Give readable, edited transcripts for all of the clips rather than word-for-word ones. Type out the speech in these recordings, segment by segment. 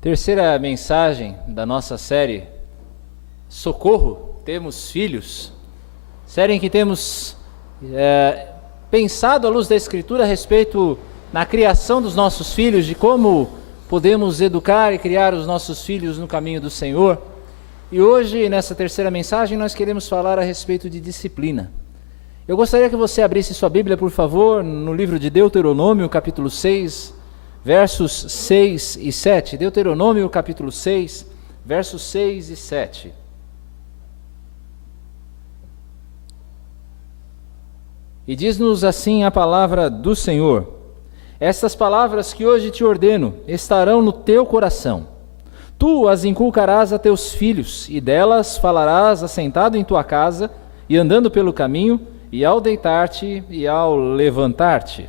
Terceira mensagem da nossa série Socorro, Temos Filhos, série em que temos pensado à luz da Escritura a respeito na criação dos nossos filhos, de como podemos educar e criar os nossos filhos no caminho do Senhor. E hoje, nessa terceira mensagem, nós queremos falar a respeito de disciplina. Eu gostaria que você abrisse sua Bíblia, por favor, no livro de Deuteronômio, capítulo 6, versos 6 e 7, Deuteronômio capítulo 6, versos 6 e 7. E diz-nos assim a palavra do Senhor: estas palavras que hoje te ordeno estarão no teu coração. Tu as inculcarás a teus filhos, e delas falarás assentado em tua casa, e andando pelo caminho, e ao deitar-te e ao levantar-te.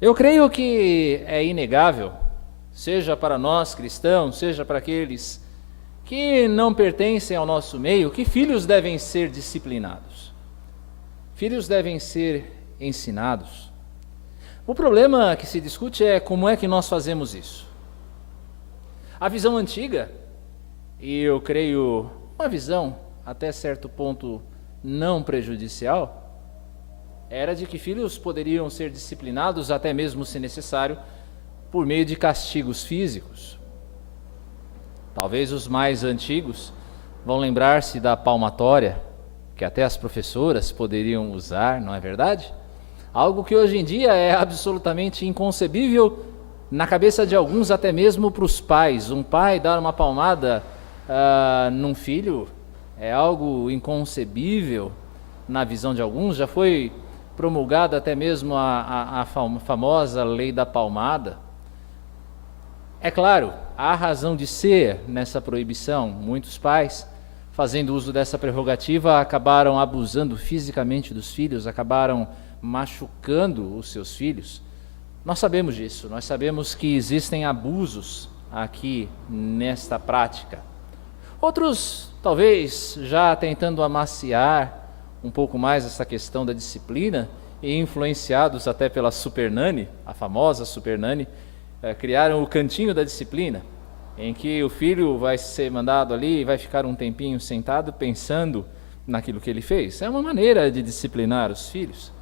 Eu creio que é inegável, seja para nós cristãos, seja para aqueles que não pertencem ao nosso meio, que filhos devem ser disciplinados. Filhos devem ser ensinados. O problema que se discute é como é que nós fazemos isso. A visão antiga, e eu creio uma visão até certo ponto não prejudicial, era de que filhos poderiam ser disciplinados, até mesmo se necessário, por meio de castigos físicos. Talvez os mais antigos vão lembrar-se da palmatória, que até as professoras poderiam usar, não é verdade? Algo que hoje em dia é absolutamente inconcebível na cabeça de alguns, até mesmo para os pais. Um pai dar uma palmada num filho é algo inconcebível na visão de alguns. Já foi promulgada até mesmo a famosa lei da palmada. É claro, há razão de ser nessa proibição. Muitos pais, fazendo uso dessa prerrogativa, acabaram abusando fisicamente dos filhos, acabaram machucando os seus filhos. Nós sabemos disso, nós sabemos que existem abusos aqui nesta prática. Outros, talvez, já tentando amaciar um pouco mais essa questão da disciplina, e influenciados até pela Super Nanny, a famosa Super Nanny, criaram o cantinho da disciplina, em que o filho vai ser mandado ali e vai ficar um tempinho sentado pensando naquilo que ele fez. É uma maneira de disciplinar os filhos.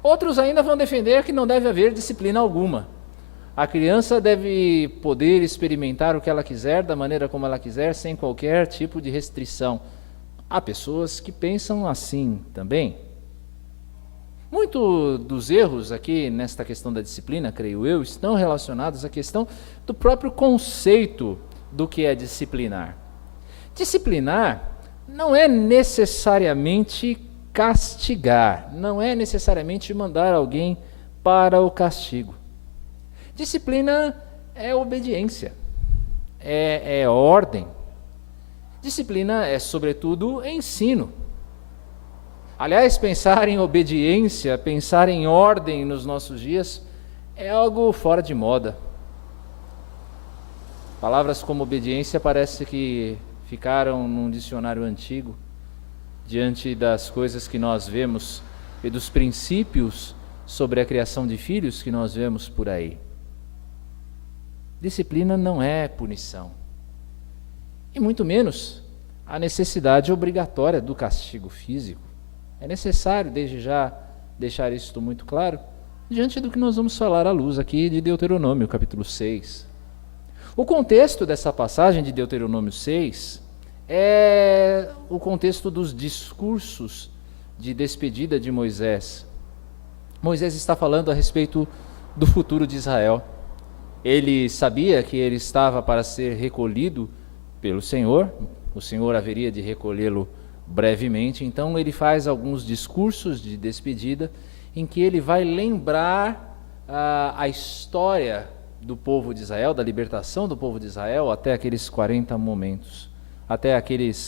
Outros ainda vão defender que não deve haver disciplina alguma. A criança deve poder experimentar o que ela quiser, da maneira como ela quiser, sem qualquer tipo de restrição. Há pessoas que pensam assim também. Muito dos erros aqui nesta questão da disciplina, creio eu, estão relacionados à questão do próprio conceito do que é disciplinar. Disciplinar não é necessariamente castigar, não é necessariamente mandar alguém para o castigo. Disciplina é obediência, é ordem. Disciplina é, sobretudo, ensino. Aliás, pensar em obediência, pensar em ordem nos nossos dias é algo fora de moda. Palavras como obediência parece que ficaram num dicionário antigo, diante das coisas que nós vemos e dos princípios sobre a criação de filhos que nós vemos por aí. Disciplina não é punição. E muito menos a necessidade obrigatória do castigo físico. É necessário, desde já, deixar isso muito claro, diante do que nós vamos falar à luz aqui de Deuteronômio, capítulo 6. O contexto dessa passagem de Deuteronômio 6 é o contexto dos discursos de despedida de Moisés. Moisés está falando a respeito do futuro de Israel. Ele sabia que ele estava para ser recolhido pelo Senhor, o Senhor haveria de recolhê-lo brevemente, então ele faz alguns discursos de despedida em que ele vai lembrar a história do povo de Israel, da libertação do povo de Israel até aqueles 40 momentos,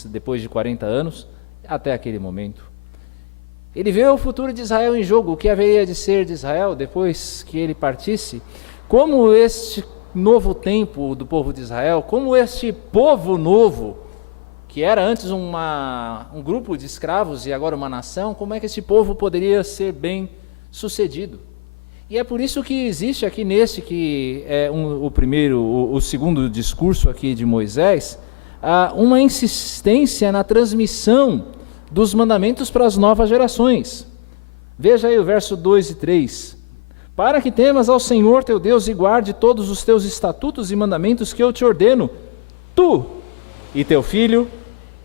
depois de 40 anos, até aquele momento. Ele vê o futuro de Israel em jogo, o que haveria de ser de Israel depois que ele partisse, como este novo tempo do povo de Israel, como este povo novo, que era antes um grupo de escravos e agora uma nação, como é que esse povo poderia ser bem sucedido? E é por isso que existe aqui nesse, que é o segundo discurso aqui de Moisés, uma insistência na transmissão dos mandamentos para as novas gerações. Veja aí o verso 2 e 3. Para que temas ao Senhor teu Deus e guarde todos os teus estatutos e mandamentos que eu te ordeno, tu e teu filho,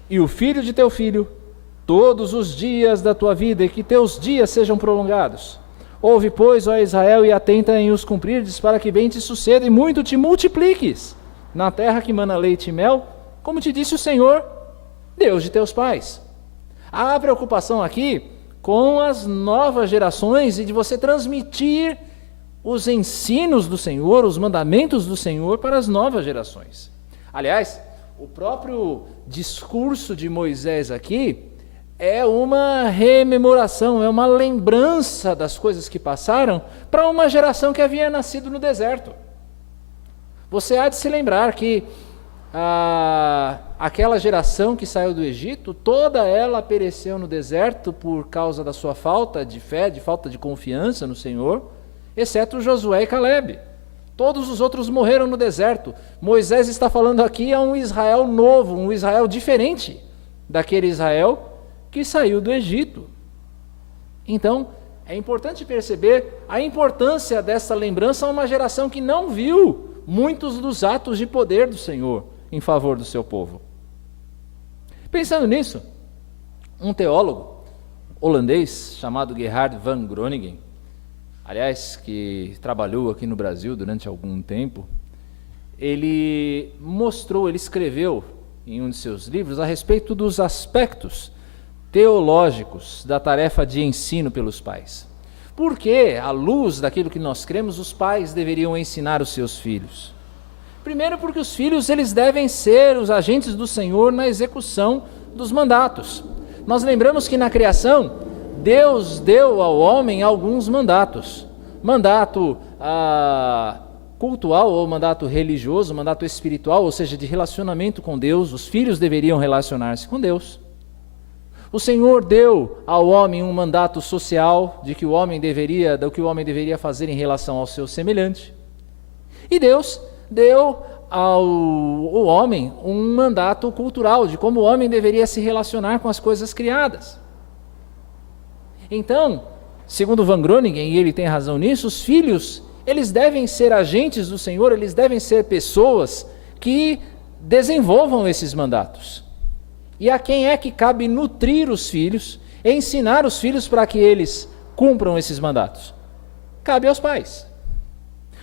e o filho de teu filho, todos os dias da tua vida, e que teus dias sejam prolongados. Ouve, pois, ó Israel, e atenta em os cumprirdes, para que bem te suceda e muito te multipliques na terra que mana leite e mel, como te disse o Senhor, Deus de teus pais. Há preocupação aqui com as novas gerações e de você transmitir os ensinos do Senhor, os mandamentos do Senhor para as novas gerações. Aliás, o próprio discurso de Moisés aqui é uma rememoração, é uma lembrança das coisas que passaram para uma geração que havia nascido no deserto. Você há de se lembrar que aquela geração que saiu do Egito, toda ela pereceu no deserto por causa da sua falta de fé, de falta de confiança no Senhor, exceto Josué e Calebe. Todos os outros morreram no deserto. Moisés está falando aqui a um Israel novo, um Israel diferente daquele Israel que saiu do Egito. Então, é importante perceber a importância dessa lembrança a uma geração que não viu muitos dos atos de poder do Senhor em favor do seu povo. Pensando nisso, um teólogo holandês chamado Gerhard van Groningen, aliás, que trabalhou aqui no Brasil durante algum tempo, ele escreveu em um de seus livros a respeito dos aspectos teológicos da tarefa de ensino pelos pais. Por que, à luz daquilo que nós cremos, os pais deveriam ensinar os seus filhos? Primeiro, porque os filhos eles devem ser os agentes do Senhor na execução dos mandatos. Nós lembramos que na criação, Deus deu ao homem alguns mandatos. Mandato cultual ou mandato religioso, mandato espiritual, ou seja, de relacionamento com Deus. Os filhos deveriam relacionar-se com Deus. O Senhor deu ao homem um mandato social do que o homem deveria fazer em relação ao seu semelhante. E Deus deu ao homem um mandato cultural de como o homem deveria se relacionar com as coisas criadas. Então, segundo Van Groningen, e ele tem razão nisso, os filhos, eles devem ser agentes do Senhor, eles devem ser pessoas que desenvolvam esses mandatos. E a quem é que cabe nutrir os filhos, ensinar os filhos para que eles cumpram esses mandatos? Cabe aos pais.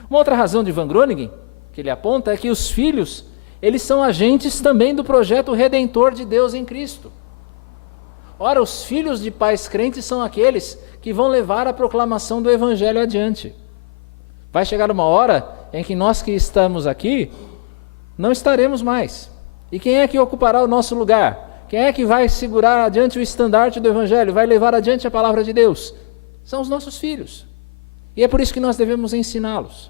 Uma outra razão de Van Groningen, que ele aponta, é que os filhos, eles são agentes também do projeto redentor de Deus em Cristo. Ora, os filhos de pais crentes são aqueles que vão levar a proclamação do Evangelho adiante. Vai chegar uma hora em que nós que estamos aqui, não estaremos mais. E quem é que ocupará o nosso lugar? Quem é que vai segurar adiante o estandarte do Evangelho, vai levar adiante a palavra de Deus? São os nossos filhos. E é por isso que nós devemos ensiná-los.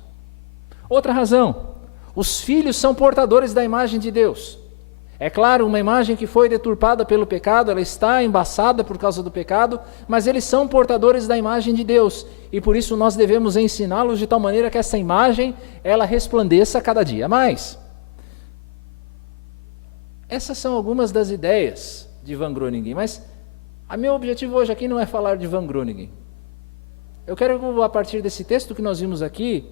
Outra razão, os filhos são portadores da imagem de Deus. É claro, uma imagem que foi deturpada pelo pecado, ela está embaçada por causa do pecado, mas eles são portadores da imagem de Deus. E por isso nós devemos ensiná-los de tal maneira que essa imagem, ela resplandeça cada dia mais. Essas são algumas das ideias de Van Groningen, mas o meu objetivo hoje aqui não é falar de Van Groningen. Eu quero, a partir desse texto que nós vimos aqui,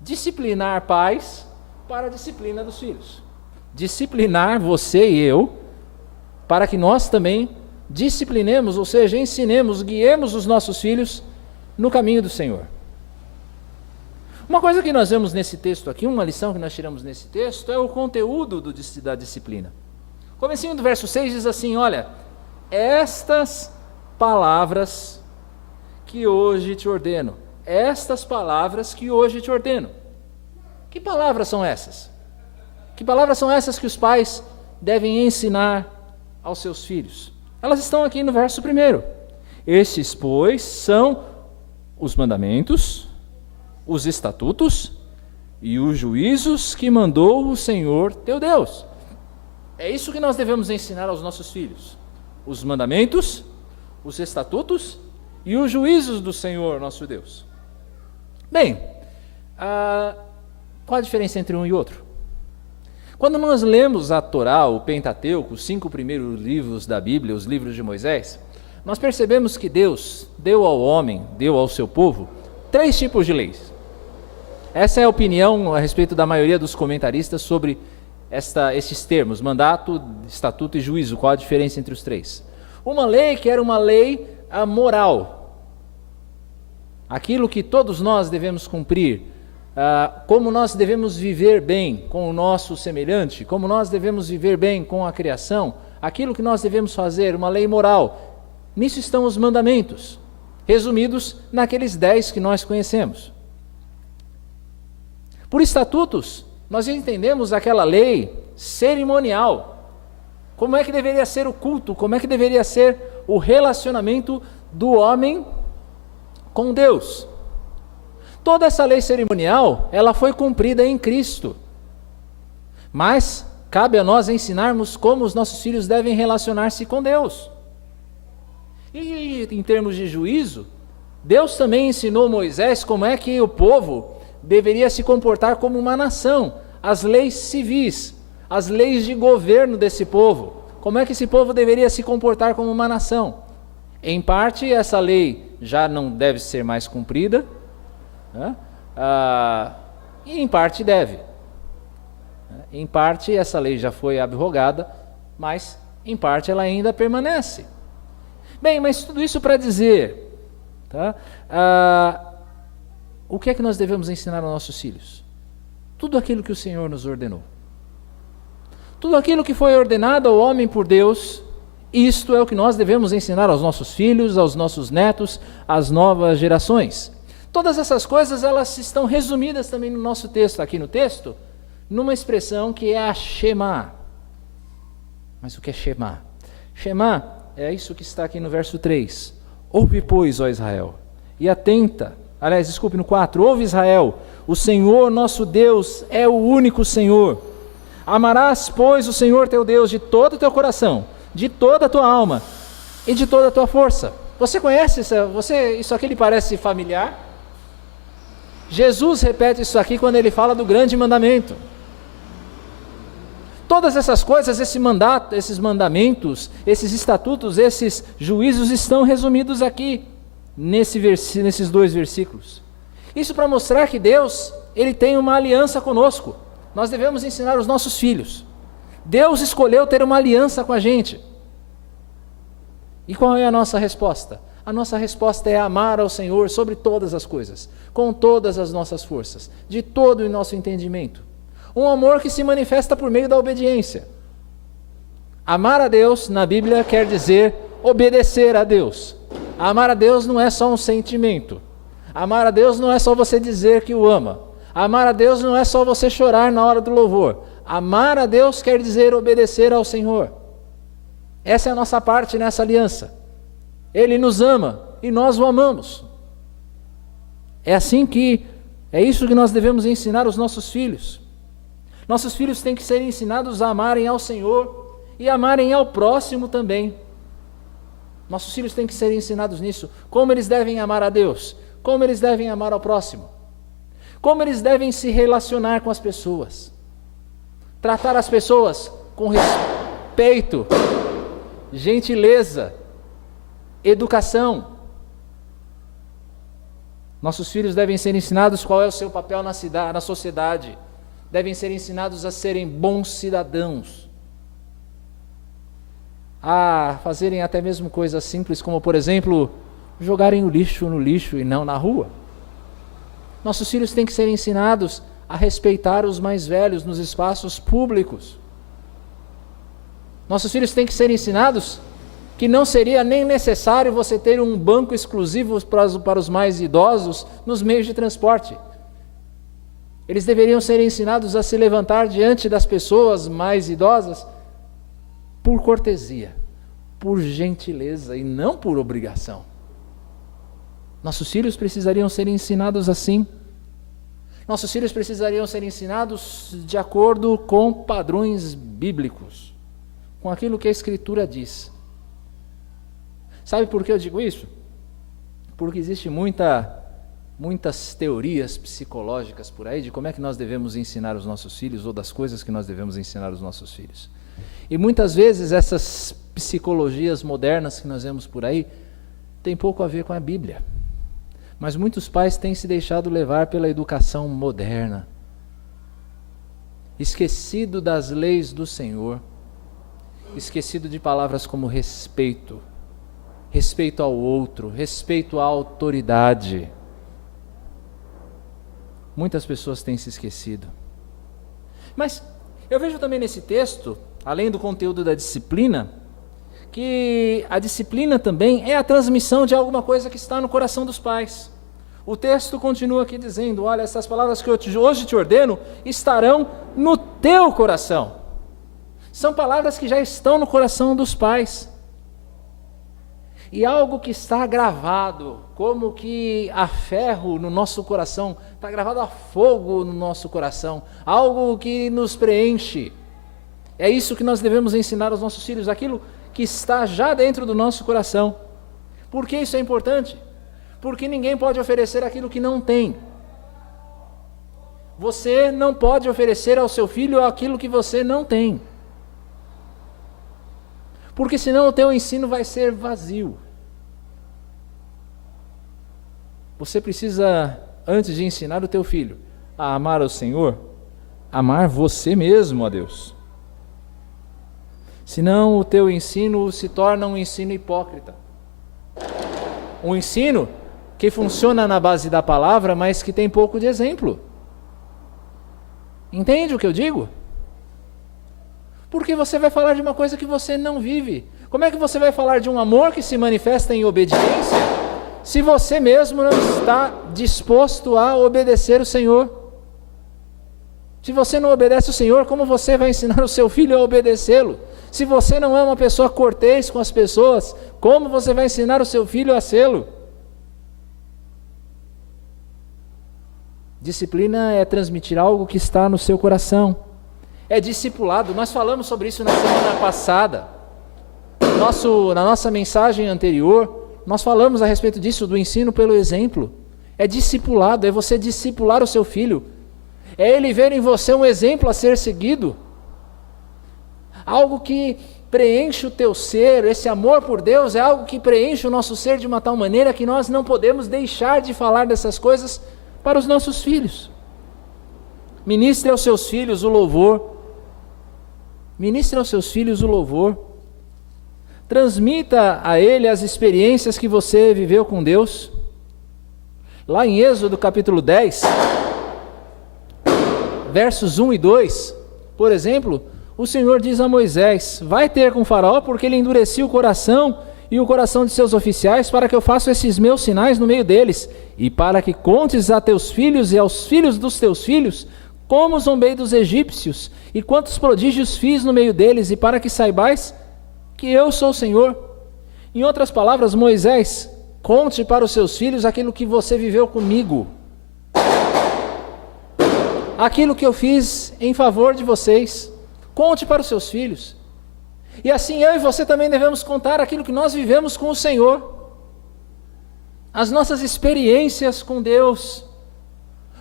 disciplinar pais para a disciplina dos filhos. Disciplinar você e eu, para que nós também disciplinemos, ou seja, ensinemos, guiemos os nossos filhos no caminho do Senhor. Uma coisa que nós vemos nesse texto aqui, uma lição que nós tiramos nesse texto, é o conteúdo da disciplina. O comecinho do verso 6 diz assim, olha, estas palavras que hoje te ordeno, estas palavras que hoje te ordeno. Que palavras são essas? Que palavras são essas que os pais devem ensinar aos seus filhos? Elas estão aqui no verso 1. Estes, pois, são os mandamentos, os estatutos e os juízos que mandou o Senhor teu Deus. É isso que nós devemos ensinar aos nossos filhos: os mandamentos, os estatutos e os juízos do Senhor nosso Deus. Bem, qual a diferença entre um e outro? Quando nós lemos a Torá, o Pentateuco, os 5 primeiros livros da Bíblia, os livros de Moisés, nós percebemos que Deus deu ao homem, deu ao seu povo, 3 tipos de leis. Essa é a opinião a respeito da maioria dos comentaristas sobre esses termos: mandato, estatuto e juízo. Qual a diferença entre os 3? Uma lei que era uma lei moral, aquilo que todos nós devemos cumprir, como nós devemos viver bem com o nosso semelhante, como nós devemos viver bem com a criação, aquilo que nós devemos fazer, uma lei moral. Nisso estão os mandamentos, resumidos naqueles 10 que nós conhecemos. Por estatutos, nós entendemos aquela lei cerimonial. Como é que deveria ser o culto, como é que deveria ser o relacionamento do homem com Deus. Toda essa lei cerimonial, ela foi cumprida em Cristo. Mas cabe a nós ensinarmos como os nossos filhos devem relacionar-se com Deus. E em termos de juízo, Deus também ensinou Moisés como é que o povo deveria se comportar como uma nação, as leis civis, as leis de governo desse povo, como é que esse povo deveria se comportar como uma nação. Em parte, essa lei já não deve ser mais cumprida, né? E em parte deve. Em parte, essa lei já foi abrogada, mas em parte ela ainda permanece. Bem, mas tudo isso para dizer, tá? O que é que nós devemos ensinar aos nossos filhos? Tudo aquilo que o Senhor nos ordenou. Tudo aquilo que foi ordenado ao homem por Deus, isto é o que nós devemos ensinar aos nossos filhos, aos nossos netos, às novas gerações. Todas essas coisas, elas estão resumidas também no nosso texto, aqui no texto, numa expressão que é a Shema. Mas o que é Shema? Shema é isso que está aqui no verso 3. Ouve, pois, ó Israel, e atenta. Aliás, desculpe, no 4. Ouve, Israel, o Senhor nosso Deus é o único Senhor. Amarás, pois, o Senhor teu Deus de todo o teu coração, de toda a tua alma e de toda a tua força. Você conhece isso aqui lhe parece familiar? Jesus repete isso aqui quando ele fala do grande mandamento. Todas essas coisas, esses mandamentos, esses estatutos, esses juízos estão resumidos aqui, nesses 2 versículos. Isso para mostrar que Deus, Ele tem uma aliança conosco. Nós devemos ensinar os nossos filhos. Deus escolheu ter uma aliança com a gente. E qual é a nossa resposta? A nossa resposta é amar ao Senhor sobre todas as coisas, com todas as nossas forças, de todo o nosso entendimento. Um amor que se manifesta por meio da obediência. Amar a Deus, na Bíblia, quer dizer obedecer a Deus. Amar a Deus não é só um sentimento. Amar a Deus não é só você dizer que o ama. Amar a Deus não é só você chorar na hora do louvor. Amar a Deus quer dizer obedecer ao Senhor. Essa é a nossa parte nessa aliança. Ele nos ama e nós o amamos. É isso que nós devemos ensinar aos nossos filhos. Nossos filhos têm que ser ensinados a amarem ao Senhor e amarem ao próximo também. Nossos filhos têm que ser ensinados nisso. Como eles devem amar a Deus, como eles devem amar ao próximo, como eles devem se relacionar com as pessoas, tratar as pessoas com respeito, gentileza, educação. Nossos filhos devem ser ensinados qual é o seu papel na sociedade. Devem ser ensinados a serem bons cidadãos, a fazerem até mesmo coisas simples como, por exemplo, jogarem o lixo no lixo e não na rua. Nossos filhos têm que ser ensinados a respeitar os mais velhos nos espaços públicos. Nossos filhos têm que ser ensinados que não seria nem necessário você ter um banco exclusivo para os mais idosos nos meios de transporte. Eles deveriam ser ensinados a se levantar diante das pessoas mais idosas por cortesia, por gentileza e não por obrigação. Nossos filhos precisariam ser ensinados assim. Nossos filhos precisariam ser ensinados de acordo com padrões bíblicos, com aquilo que a Escritura diz. Sabe por que eu digo isso? Porque existe muitas teorias psicológicas por aí de como é que nós devemos ensinar os nossos filhos ou das coisas que nós devemos ensinar os nossos filhos. E muitas vezes essas psicologias modernas que nós vemos por aí têm pouco a ver com a Bíblia. Mas muitos pais têm se deixado levar pela educação moderna, esquecido das leis do Senhor, esquecido de palavras como respeito, respeito ao outro, respeito à autoridade. Muitas pessoas têm se esquecido. Mas eu vejo também nesse texto, além do conteúdo da disciplina, que a disciplina também é a transmissão de alguma coisa que está no coração dos pais. O texto continua aqui dizendo: olha, essas palavras que eu hoje te ordeno estarão no teu coração. São palavras que já estão no coração dos pais. E algo que está gravado, como que a ferro no nosso coração, está gravado a fogo no nosso coração, algo que nos preenche. É isso que nós devemos ensinar aos nossos filhos, aquilo que está já dentro do nosso coração. Por que isso é importante? Porque ninguém pode oferecer aquilo que não tem. Você não pode oferecer ao seu filho aquilo que você não tem. Porque senão o teu ensino vai ser vazio. Você precisa, antes de ensinar o teu filho a amar ao Senhor, amar você mesmo a Deus. Senão o teu ensino se torna um ensino hipócrita. Um ensino que funciona na base da palavra, mas que tem pouco de exemplo. Entende o que eu digo? Porque você vai falar de uma coisa que você não vive. Como é que você vai falar de um amor que se manifesta em obediência, se você mesmo não está disposto a obedecer o Senhor? Se você não obedece o Senhor, como você vai ensinar o seu filho a obedecê-lo? Se você não é uma pessoa cortês com as pessoas, como você vai ensinar o seu filho a sê-lo? Disciplina é transmitir algo que está no seu coração. É discipulado. Nós falamos sobre isso na semana passada. Na nossa mensagem anterior, nós falamos a respeito disso, do ensino pelo exemplo. É discipulado, é você discipular o seu filho. É ele ver em você um exemplo a ser seguido. Algo que preenche o teu ser, esse amor por Deus é algo que preenche o nosso ser de uma tal maneira que nós não podemos deixar de falar dessas coisas para os nossos filhos. Ministre aos seus filhos o louvor. Ministre aos seus filhos o louvor. Transmita a ele as experiências que você viveu com Deus. Lá em Êxodo capítulo 10, versos 1 e 2, por exemplo, o Senhor diz a Moisés: vai ter com Faraó, porque ele endureceu o coração e o coração de seus oficiais, para que eu faça esses meus sinais no meio deles, e para que contes a teus filhos e aos filhos dos teus filhos, como zombei dos egípcios, e quantos prodígios fiz no meio deles, e para que saibais que eu sou o Senhor. Em outras palavras, Moisés, conte para os seus filhos aquilo que você viveu comigo, aquilo que eu fiz em favor de vocês. Conte para os seus filhos. E assim eu e você também devemos contar aquilo que nós vivemos com o Senhor, as nossas experiências com Deus,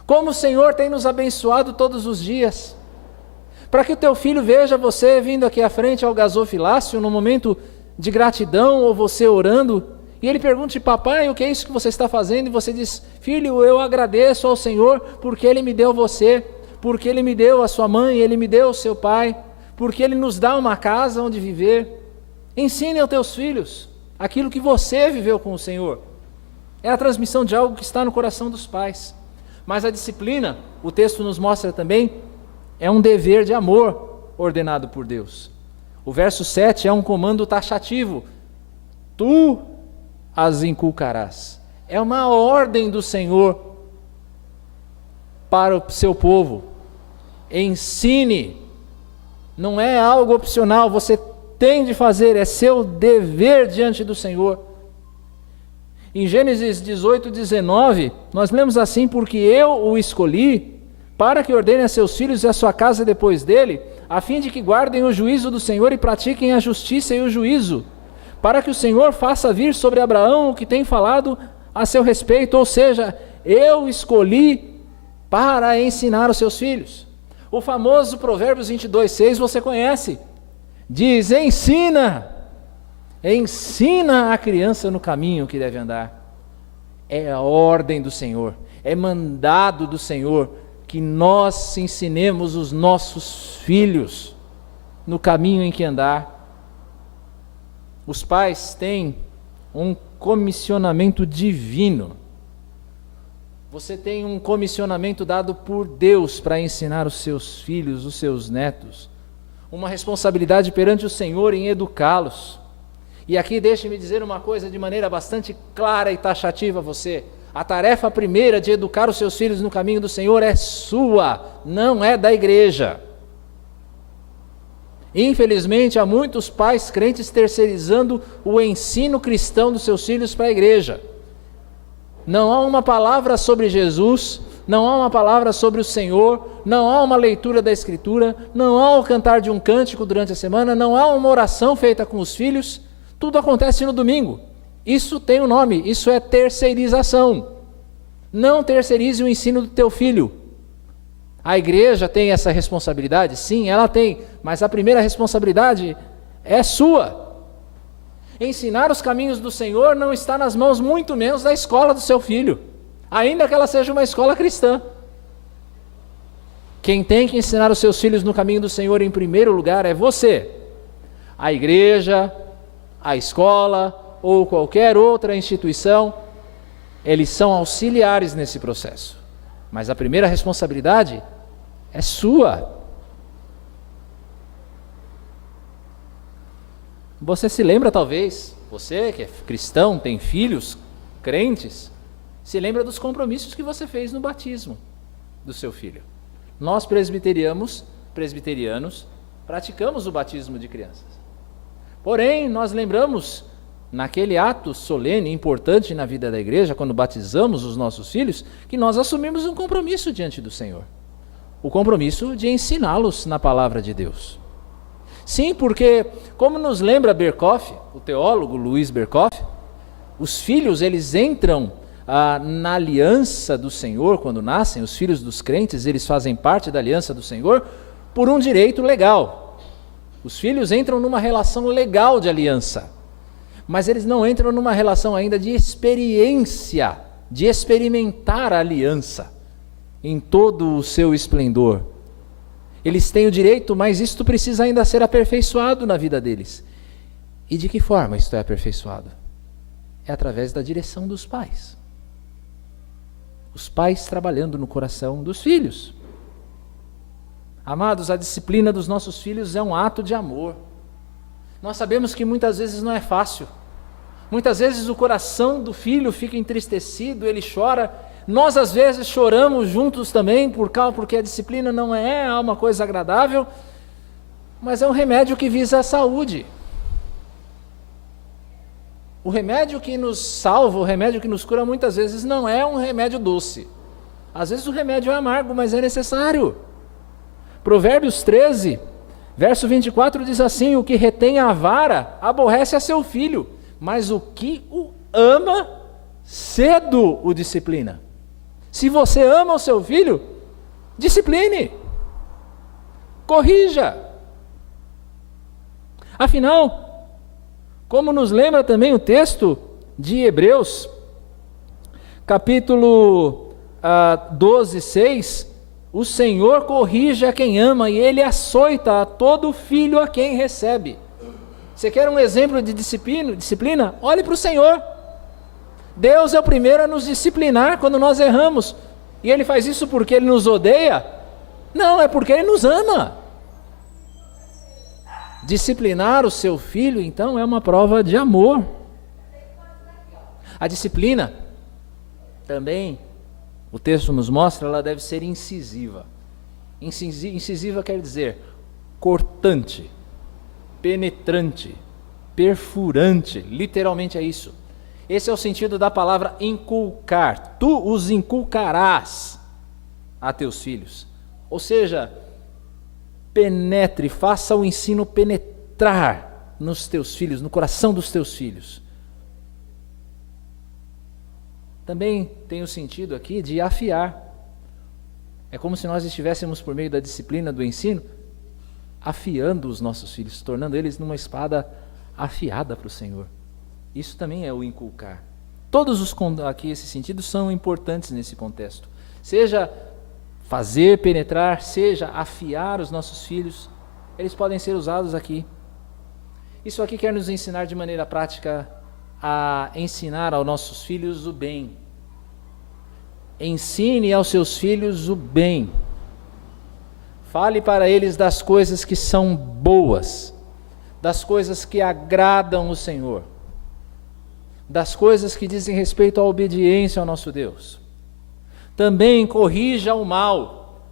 como o Senhor tem nos abençoado todos os dias, para que o teu filho veja você vindo aqui à frente ao gasofilácio no momento de gratidão, ou você orando, e ele pergunte: papai, o que é isso que você está fazendo? E você diz: filho, eu agradeço ao Senhor porque Ele me deu você, porque Ele me deu a sua mãe, Ele me deu o seu pai, porque Ele nos dá uma casa onde viver. Ensine aos teus filhos aquilo que você viveu com o Senhor. É a transmissão de algo que está no coração dos pais. Mas a disciplina, o texto nos mostra também, é um dever de amor ordenado por Deus. O verso 7 é um comando taxativo: tu as inculcarás. É uma ordem do Senhor para o seu povo. Ensine, não é algo opcional, você tem de fazer, é seu dever diante do Senhor. Em Gênesis 18, 19, nós lemos assim: porque eu o escolhi para que ordene a seus filhos e a sua casa depois dele, a fim de que guardem o juízo do Senhor e pratiquem a justiça e o juízo, para que o Senhor faça vir sobre Abraão o que tem falado a seu respeito, ou seja, eu escolhi para ensinar os seus filhos. O famoso Provérbios 22:6 você conhece, diz: ensina a criança no caminho que deve andar. É a ordem do Senhor, é mandado do Senhor que nós ensinemos os nossos filhos no caminho em que andar. Os pais têm um comissionamento divino. Você tem um comissionamento dado por Deus para ensinar os seus filhos, os seus netos. Uma responsabilidade perante o Senhor em educá-los. E aqui deixe-me dizer uma coisa de maneira bastante clara e taxativa a você. A tarefa primeira de educar os seus filhos no caminho do Senhor é sua, não é da igreja. Infelizmente, há muitos pais crentes terceirizando o ensino cristão dos seus filhos para a igreja. Não há uma palavra sobre Jesus, não há uma palavra sobre o Senhor, não há uma leitura da Escritura, não há o cantar de um cântico durante a semana, não há uma oração feita com os filhos, tudo acontece no domingo. Isso tem um nome, isso é terceirização. Não terceirize o ensino do teu filho. A igreja tem essa responsabilidade? Sim, ela tem, mas a primeira responsabilidade é sua. Ensinar os caminhos do Senhor não está nas mãos, muito menos da escola do seu filho, ainda que ela seja uma escola cristã. Quem tem que ensinar os seus filhos no caminho do Senhor em primeiro lugar é você. A igreja, a escola ou qualquer outra instituição, eles são auxiliares nesse processo, mas a primeira responsabilidade é sua. Você se lembra talvez, você que é cristão, tem filhos crentes, se lembra dos compromissos que você fez no batismo do seu filho. Nós presbiterianos praticamos o batismo de crianças. Porém, nós lembramos, naquele ato solene, importante na vida da igreja, quando batizamos os nossos filhos, que nós assumimos um compromisso diante do Senhor. O compromisso de ensiná-los na palavra de Deus. Sim, porque, como nos lembra Berkhof, o teólogo Luiz Berkhof, os filhos, eles entram na aliança do Senhor quando nascem, os filhos dos crentes, eles fazem parte da aliança do Senhor por um direito legal. Os filhos entram numa relação legal de aliança, mas eles não entram numa relação ainda de experiência, de experimentar a aliança em todo o seu esplendor. Eles têm o direito, mas isto precisa ainda ser aperfeiçoado na vida deles. E de que forma isto é aperfeiçoado? É através da direção dos pais. Os pais trabalhando no coração dos filhos. Amados, a disciplina dos nossos filhos é um ato de amor. Nós sabemos que muitas vezes não é fácil. Muitas vezes o coração do filho fica entristecido, ele chora. Nós às vezes choramos juntos também, porque a disciplina não é uma coisa agradável, mas é um remédio que visa a saúde. O remédio que nos salva, o remédio que nos cura, muitas vezes não é um remédio doce. Às vezes o remédio é amargo, mas é necessário. Provérbios 13, verso 24 diz assim: o que retém a vara aborrece a seu filho, mas o que o ama, cedo o disciplina. Se você ama o seu filho, discipline, corrija. Afinal, como nos lembra também o texto de Hebreus, capítulo 12, 6, o Senhor corrige a quem ama e Ele açoita a todo filho a quem recebe. Você quer um exemplo de disciplina? Olhe para o Senhor. Deus é o primeiro a nos disciplinar quando nós erramos. E Ele faz isso porque Ele nos odeia? Não, é porque Ele nos ama. Disciplinar o seu filho, então, é uma prova de amor. A disciplina, também, o texto nos mostra, ela deve ser incisiva. Incisiva quer dizer cortante, penetrante, perfurante, literalmente é isso. Esse é o sentido da palavra inculcar. Tu os inculcarás a teus filhos. Ou seja, penetre, faça o ensino penetrar nos teus filhos, no coração dos teus filhos. Também tem o sentido aqui de afiar. É como se nós estivéssemos, por meio da disciplina do ensino, afiando os nossos filhos, tornando eles numa espada afiada para o Senhor. Isso também é o inculcar. Todos os aqui esses sentidos são importantes nesse contexto. Seja fazer penetrar, seja afiar os nossos filhos, eles podem ser usados aqui. Isso aqui quer nos ensinar de maneira prática a ensinar aos nossos filhos o bem. Ensine aos seus filhos o bem. Fale para eles das coisas que são boas, das coisas que agradam o Senhor, das coisas que dizem respeito à obediência ao nosso Deus. Também corrija o mal.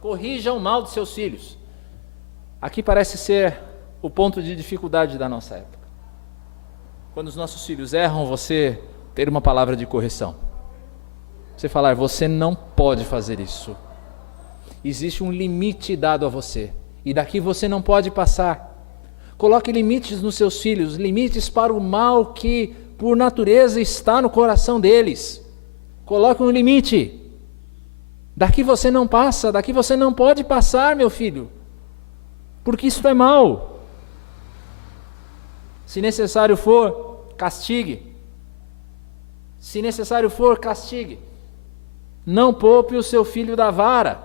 Corrija o mal de seus filhos. Aqui parece ser o ponto de dificuldade da nossa época. Quando os nossos filhos erram, você ter uma palavra de correção. Você falar, você não pode fazer isso. Existe um limite dado a você, e daqui você não pode passar. Coloque limites nos seus filhos, limites para o mal que por natureza está no coração deles. Coloque um limite. Daqui você não passa, daqui você não pode passar, meu filho, porque isso é mal. Se necessário for, castigue. Se necessário for, castigue. Não poupe o seu filho da vara.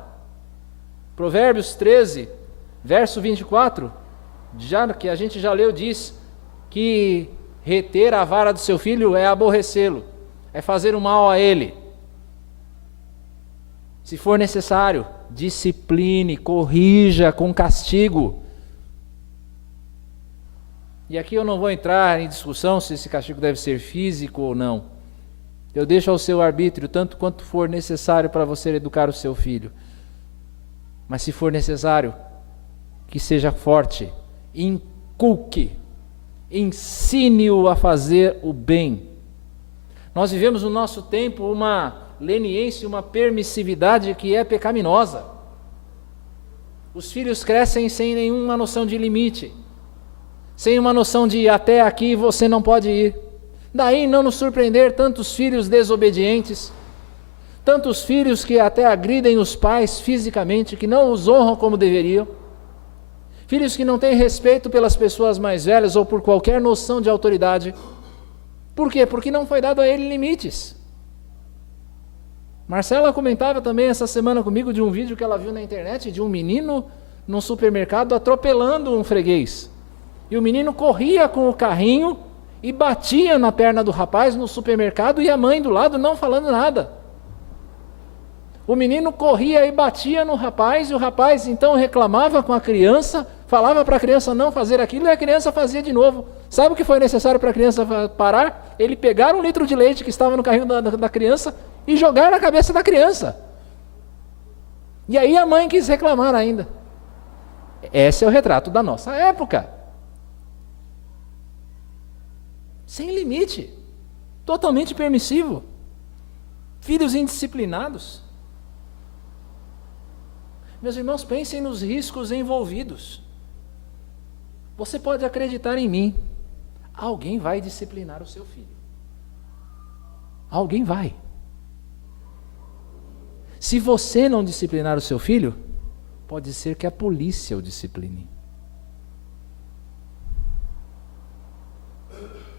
Provérbios 13, verso 24, que a gente já leu, diz que reter a vara do seu filho é aborrecê-lo, é fazer o mal a ele. Se for necessário, discipline, corrija com castigo. E aqui eu não vou entrar em discussão se esse castigo deve ser físico ou não. Eu deixo ao seu arbítrio, tanto quanto for necessário para você educar o seu filho. Mas se for necessário, que seja forte, inculque, ensine-o a fazer o bem. Nós vivemos no nosso tempo uma leniência, uma permissividade que é pecaminosa. Os filhos crescem sem nenhuma noção de limite, sem uma noção de até aqui você não pode ir. Daí não nos surpreender tantos filhos desobedientes, tantos filhos que até agridem os pais fisicamente, que não os honram como deveriam, filhos que não têm respeito pelas pessoas mais velhas ou por qualquer noção de autoridade. Por quê? Porque não foi dado a ele limites. Marcela comentava também essa semana comigo de um vídeo que ela viu na internet de um menino num supermercado atropelando um freguês. E o menino corria com o carrinho e batia na perna do rapaz no supermercado e a mãe do lado não falando nada. O menino corria e batia no rapaz e o rapaz então reclamava com a criança, falava para a criança não fazer aquilo e a criança fazia de novo. Sabe o que foi necessário para a criança parar? Ele pegar 1 litro de leite que estava no carrinho da criança e jogar na cabeça da criança. E aí a mãe quis reclamar ainda. Esse é o retrato da nossa época. Sem limite, totalmente permissivo, filhos indisciplinados. Meus irmãos, pensem nos riscos envolvidos. Você pode acreditar em mim, alguém vai disciplinar o seu filho. Alguém vai. Se você não disciplinar o seu filho, pode ser que a polícia o discipline.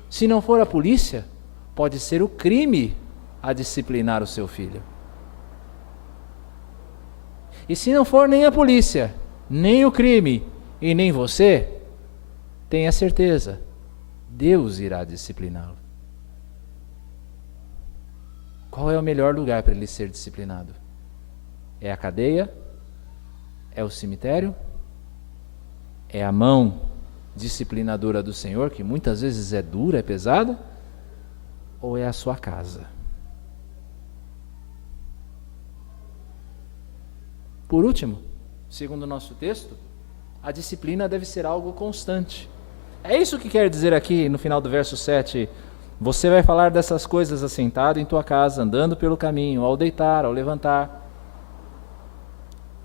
Se não for a polícia, pode ser o crime a disciplinar o seu filho. E se não for nem a polícia, nem o crime e nem você, tenha certeza, Deus irá discipliná-lo. Qual é o melhor lugar para ele ser disciplinado? É a cadeia? É o cemitério? É a mão disciplinadora do Senhor, que muitas vezes é dura, é pesada? Ou é a sua casa? Por último, segundo o nosso texto, a disciplina deve ser algo constante. É isso que quer dizer aqui no final do verso 7. Você vai falar dessas coisas assentado em tua casa, andando pelo caminho, ao deitar, ao levantar.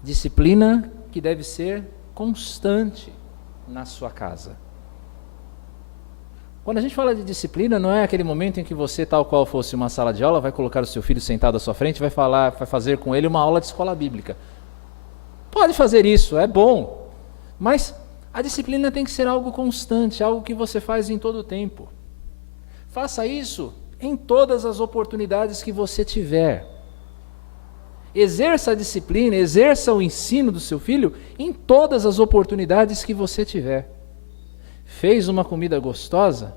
Disciplina que deve ser constante na sua casa. Quando a gente fala de disciplina, não é aquele momento em que você, tal qual fosse uma sala de aula, vai colocar o seu filho sentado à sua frente e vai fazer com ele uma aula de escola bíblica. Pode fazer isso, é bom, mas a disciplina tem que ser algo constante, algo que você faz em todo o tempo. Faça isso em todas as oportunidades que você tiver. Exerça a disciplina, exerça o ensino do seu filho em todas as oportunidades que você tiver. Fez uma comida gostosa?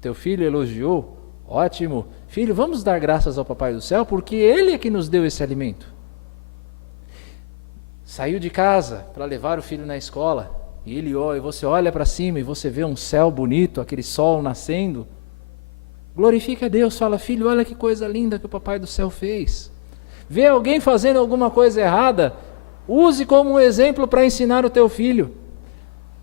Teu filho elogiou? Ótimo. Filho, vamos dar graças ao Papai do Céu, porque Ele é que nos deu esse alimento. Saiu de casa para levar o filho na escola, e você olha para cima e você vê um céu bonito, aquele sol nascendo. Glorifica a Deus, fala: filho, olha que coisa linda que o Papai do Céu fez. Vê alguém fazendo alguma coisa errada, use como um exemplo para ensinar o teu filho.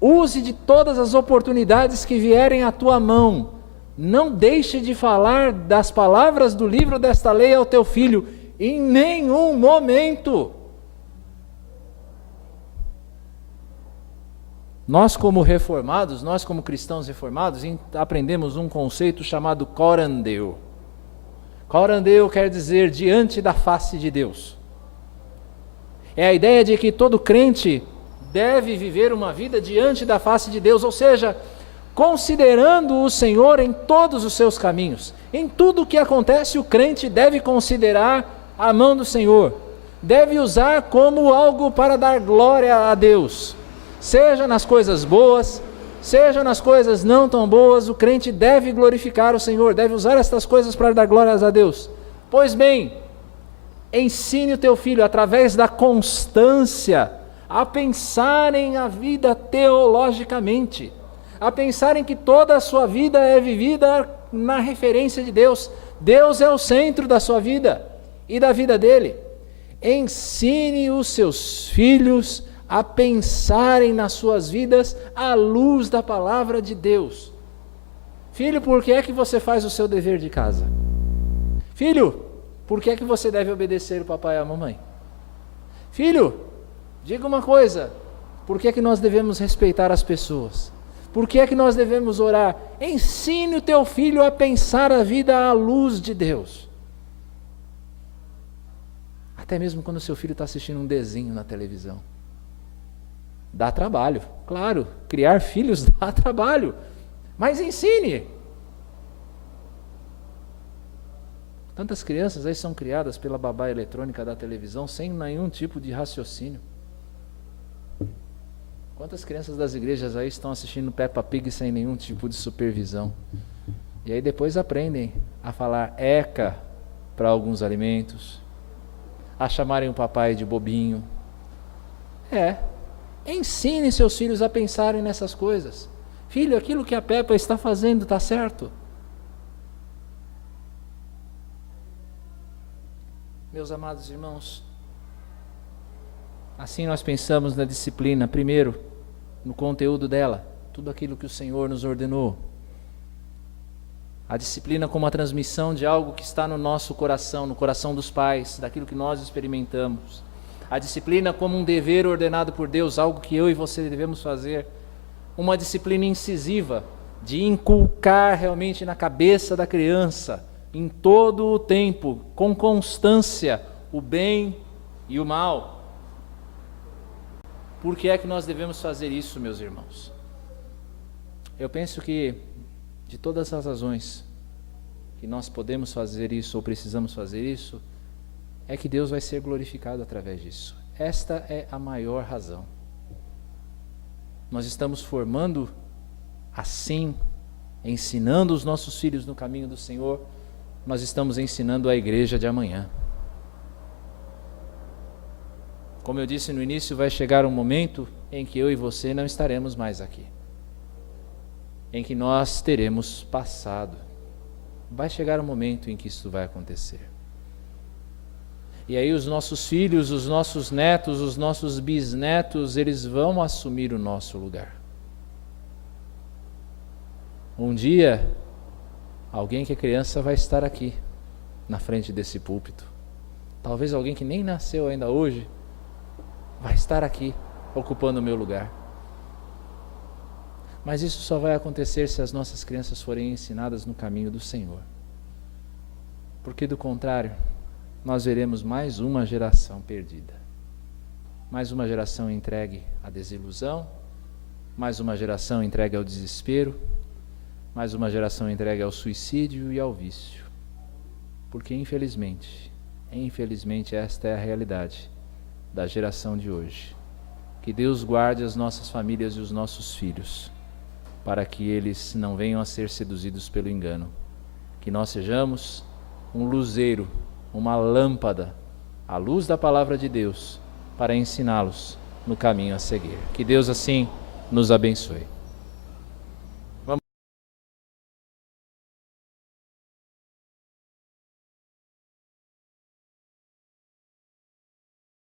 Use de todas as oportunidades que vierem à tua mão. Não deixe de falar das palavras do livro desta lei ao teu filho, em nenhum momento. Nós como reformados, nós como cristãos reformados, aprendemos um conceito chamado corandeu. Corandeu quer dizer diante da face de Deus. É a ideia de que todo crente deve viver uma vida diante da face de Deus, ou seja, considerando o Senhor em todos os seus caminhos. Em tudo o que acontece, o crente deve considerar a mão do Senhor, deve usar como algo para dar glória a Deus. Seja nas coisas boas, seja nas coisas não tão boas, o crente deve glorificar o Senhor, deve usar estas coisas para dar glórias a Deus. Pois bem, ensine o teu filho, através da constância, a pensarem a vida teologicamente, a pensarem que toda a sua vida é vivida na referência de Deus. Deus é o centro da sua vida e da vida dele. Ensine os seus filhos a pensarem nas suas vidas à luz da palavra de Deus. Filho, por que é que você faz o seu dever de casa? Filho, por que é que você deve obedecer o papai e a mamãe? Filho, diga uma coisa, por que é que nós devemos respeitar as pessoas? Por que é que nós devemos orar? Ensine o teu filho a pensar a vida à luz de Deus. Até mesmo quando o seu filho está assistindo um desenho na televisão. Dá trabalho, claro, criar filhos dá trabalho, mas ensine. Tantas crianças aí são criadas pela babá eletrônica da televisão sem nenhum tipo de raciocínio. Quantas crianças das igrejas aí estão assistindo Peppa Pig sem nenhum tipo de supervisão? E aí depois aprendem a falar eca para alguns alimentos, a chamarem o papai de bobinho. Ensine seus filhos a pensarem nessas coisas. Filho, aquilo que a Peppa está fazendo está certo? Meus amados irmãos, assim nós pensamos na disciplina, primeiro, no conteúdo dela, tudo aquilo que o Senhor nos ordenou. A disciplina como a transmissão de algo que está no nosso coração, no coração dos pais, daquilo que nós experimentamos. A disciplina como um dever ordenado por Deus, algo que eu e você devemos fazer. Uma disciplina incisiva, de inculcar realmente na cabeça da criança, em todo o tempo, com constância, o bem e o mal. Por que é que nós devemos fazer isso, meus irmãos? Eu penso que, de todas as razões que nós podemos fazer isso ou precisamos fazer isso, é que Deus vai ser glorificado através disso. Esta é a maior razão. Nós estamos formando assim, ensinando os nossos filhos no caminho do Senhor, nós estamos ensinando a igreja de amanhã. Como eu disse no início, vai chegar um momento em que eu e você não estaremos mais aqui, em que nós teremos passado. Vai chegar um momento em que isso vai acontecer. E aí os nossos filhos, os nossos netos, os nossos bisnetos, eles vão assumir o nosso lugar. Um dia, alguém que é criança vai estar aqui, na frente desse púlpito. Talvez alguém que nem nasceu ainda hoje, vai estar aqui, ocupando o meu lugar. Mas isso só vai acontecer se as nossas crianças forem ensinadas no caminho do Senhor. Porque do contrário, nós veremos mais uma geração perdida. Mais uma geração entregue à desilusão, mais uma geração entregue ao desespero, mais uma geração entregue ao suicídio e ao vício. Porque infelizmente esta é a realidade da geração de hoje. Que Deus guarde as nossas famílias e os nossos filhos, para que eles não venham a ser seduzidos pelo engano. Que nós sejamos um luzeiro, uma lâmpada, à luz da palavra de Deus, para ensiná-los no caminho a seguir. Que Deus assim nos abençoe.